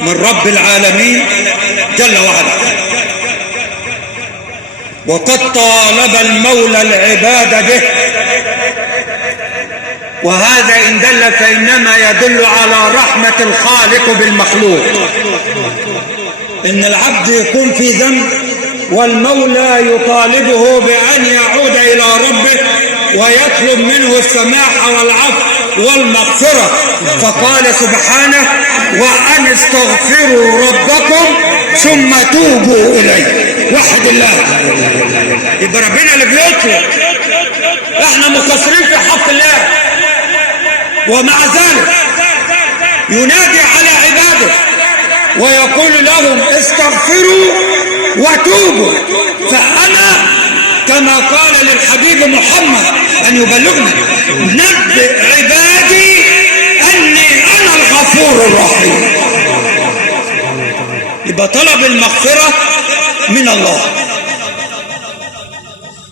من رب العالمين جل وعلا، وقد طالب المولى العباد به، وهذا إن دل فإنما يدل على رحمة الخالق بالمخلوق. إن العبد يكون في ذنب والمولى يطالبه بأن يعود إلى ربه ويطلب منه السماح والعفو والمغفرة، فقال سبحانه: وأن استغفروا ربكم ثم توبوا إليه. وحد الله. يبقى ربنا اللي بيطلب، احنا مقصرين في حق الله، ومع ذلك ينادي على عباده ويقول لهم: استغفروا وتوبوا. فأنا كما قال للحبيب محمد أن يبلغنا: نبئ عبادي أني أنا الغفور الرحيم. يبقى طلب المغفرة من الله،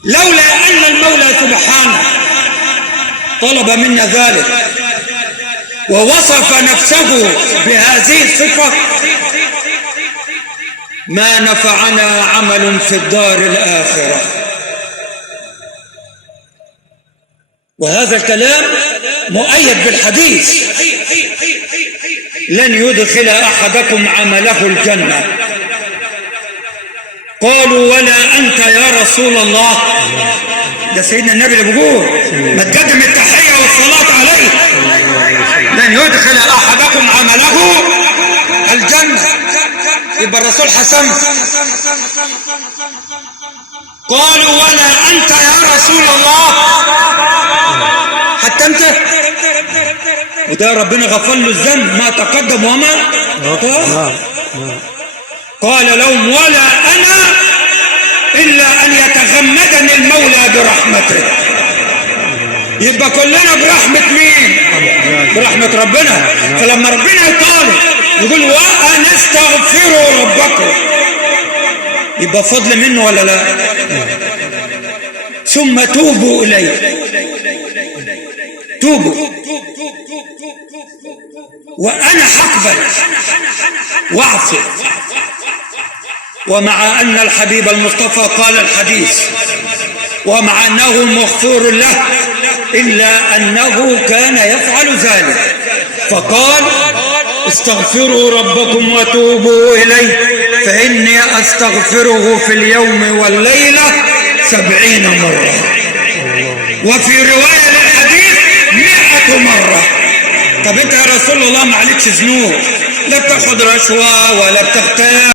لولا أن المولى سبحانه طلب منا ذلك ووصف نفسه بهذه الصفة ما نفعنا عمل في الدار الآخرة. وهذا الكلام مؤيد بالحديث: لن يدخل أحدكم عمله الجنة. قالوا: ولا أنت يا رسول الله؟ ده سيدنا النبي اللي بيقول: ما تقدم التحية والصلاة عليه. لن يدخل أحدكم عمله الجنة. يبقى الرسول حسن. قالوا: ولا أنت يا رسول الله؟ حتى أنت؟ وده ربنا غفر له الذنب ما تقدم وما تأخر. قال لهم: ولا أنا إلا أن يتغمدني المولى برحمته. يبقى كلنا برحمة مين؟ برحمة ربنا. فلما ربنا يطالب يقول: وأن استغفروا ربكم، يبقى فضل منه ولا لا؟ ثم توبوا إليه. توبوا وأنا حقبل واعفو. ومع أن الحبيب المصطفى قال الحديث، ومع أنه مغفور له، إلا أنه كان يفعل ذلك، فقال: استغفروا ربكم وتوبوا إليه فإني أستغفره في اليوم والليلة 70 مرة. وفي رواية للحديث 100 مرة. طب انت يا رسول الله ما عليكش ذنوب، لا بتاخد رشوة ولا بتختار